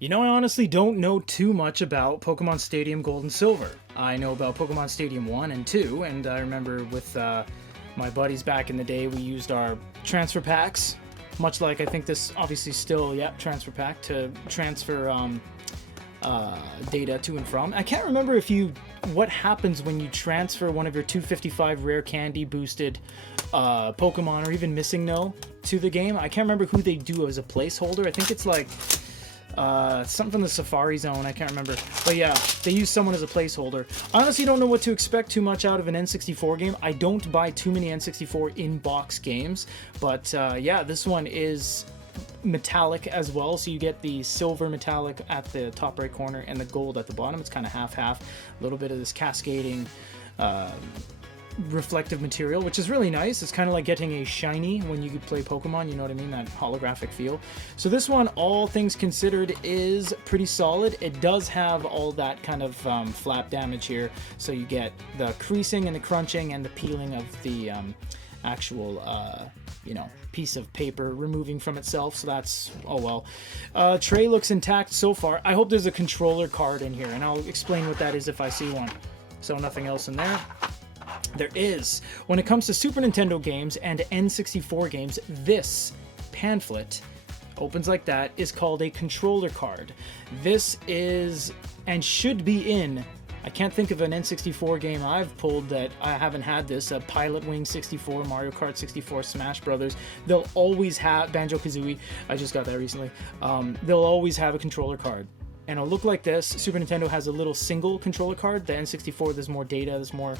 You know, I honestly don't know too much about Pokemon Stadium Gold and Silver. I know about Pokemon Stadium 1 and 2, and I remember with my buddies back in the day, we used our transfer packs, much like I think this obviously still, yeah, transfer pack to transfer data to and from. I can't remember what happens when you transfer one of your 255 rare candy boosted Pokemon or even Missing No to the game. I can't remember who they do as a placeholder. I think it's like something from the Safari Zone, I can't remember. But yeah, they use someone as a placeholder. I honestly don't know what to expect too much out of an N64 game. I don't buy too many N64 in-box games, but yeah, this one is metallic as well, so you get the silver metallic at the top right corner and the gold at the bottom. It's kind of half-half, a little bit of this cascading reflective material, which is really nice. It's kind of like getting a shiny when you play Pokemon, you know what I mean, that holographic feel. So this one, all things considered, is pretty solid. It does have all that kind of flap damage here, so you get the creasing and the crunching and the peeling of the actual you know, piece of paper removing from itself, so that's, oh well. Tray looks intact so far. I hope there's a controller card in here, and I'll explain what that is if I see one. So nothing else in there. There is. When it comes to Super Nintendo games and N64 games, this pamphlet opens like that, is called a controller card. This is and should be in, I can't think of an N64 game I've pulled that I haven't had this. Pilot Wing 64, Mario Kart 64, Smash Brothers. They'll always have Banjo-Kazooie. I just got that recently. They'll always have a controller card. And it'll look like this. Super Nintendo has a little single controller card. The N64, there's more data, there's more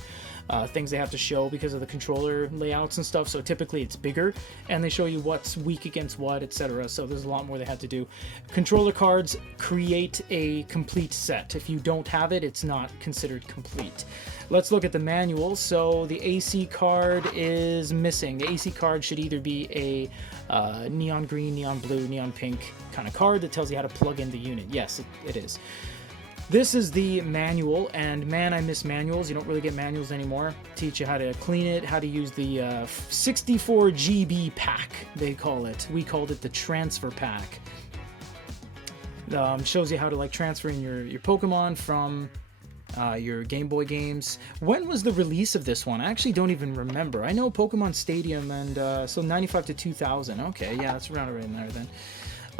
things they have to show because of the controller layouts and stuff. So typically it's bigger, and they show you what's weak against what, etc. So there's a lot more they had to do. Controller cards create a complete set. If you don't have it, it's not considered complete. Let's look at the manual. So the AC card is missing. The AC card should either be a neon green, neon blue, neon pink kind of card that tells you how to plug in the unit. Yes, it is. This is the manual, and man, I miss manuals. You don't really get manuals anymore. Teach you how to clean it, how to use the 64 GB pack, they call it. We called it the transfer pack. Shows you how to like transfer in your Pokemon from your Game Boy games. When was the release of this one? I actually don't even remember. I know Pokemon Stadium and so 95 to 2000. Okay, yeah, that's around right in there then.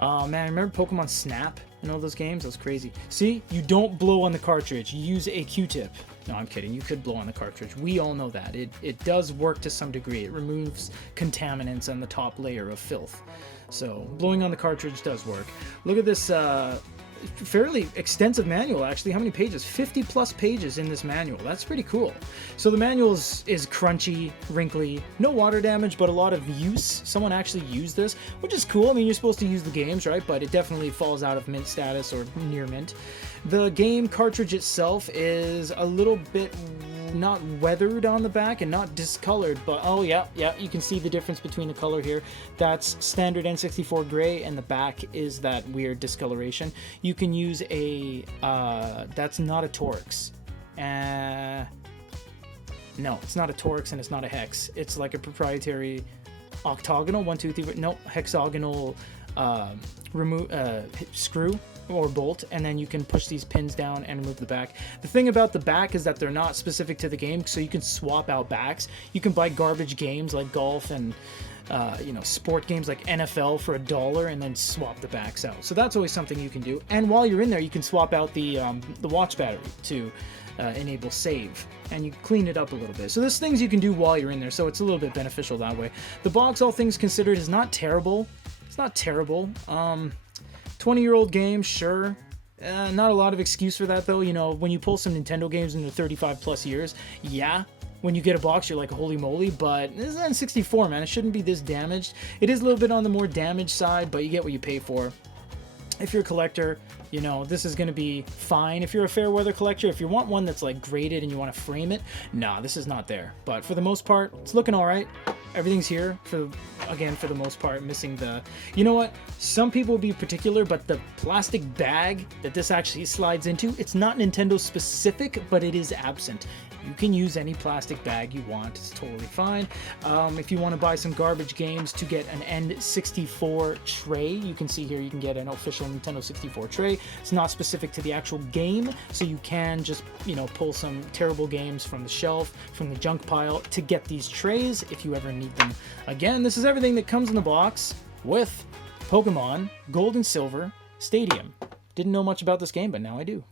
Man, I remember Pokemon Snap and all those games. That was crazy. See, you don't blow on the cartridge. You use a Q-tip. No, I'm kidding. You could blow on the cartridge. We all know that. It does work to some degree. It removes contaminants on the top layer of filth. So blowing on the cartridge does work. Look at this fairly extensive manual, actually. How many pages? 50 plus pages in this manual. That's pretty cool. So the manual is crunchy, wrinkly, no water damage, but a lot of use. Someone actually used this, which is cool. I mean, you're supposed to use the games, right? But it definitely falls out of mint status or near mint. The game cartridge itself is a little bit not weathered on the back and not discolored, but oh yeah, you can see the difference between the color here. That's standard N64 gray, and the back is that weird discoloration. You can use a that's not a Torx. No, it's not a Torx and it's not a hex. It's like a proprietary octagonal, 1, 2, 3, no, hexagonal screw or bolt, and then you can push these pins down and remove the back. The thing about the back is that they're not specific to the game, so you can swap out backs. You can buy garbage games like golf and you know, sport games like NFL for $1 and then swap the backs out. So that's always something you can do. And while you're in there, you can swap out the watch battery to enable save, and you clean it up a little bit. So there's things you can do while you're in there, so it's a little bit beneficial that way. The box, all things considered, is not terrible. It's not terrible. 20-year-old game, sure. Not a lot of excuse for that, though. You know, when you pull some Nintendo games into 35 plus years, yeah, when you get a box, you're like, holy moly, but this is N64, man. It shouldn't be this damaged. It is a little bit on the more damaged side, but you get what you pay for. If you're a collector, you know, this is going to be fine. If you're a fair weather collector, if you want one that's like graded and you want to frame it, nah, this is not there. But for the most part, it's looking all right. Everything's here for again, for the most part, missing the... You know what? Some people will be particular, but the plastic bag that this actually slides into, it's not Nintendo specific, but it is absent. You can use any plastic bag you want. It's totally fine. If you want to buy some garbage games to get an N64 tray, you can see here you can get an official Nintendo 64 tray. It's not specific to the actual game, so you can just, you know, pull some terrible games from the shelf, from the junk pile to get these trays if you ever need them. Again, this is everything that comes in the box with Pokemon Gold and Silver Stadium. Didn't know much about this game, but now I do.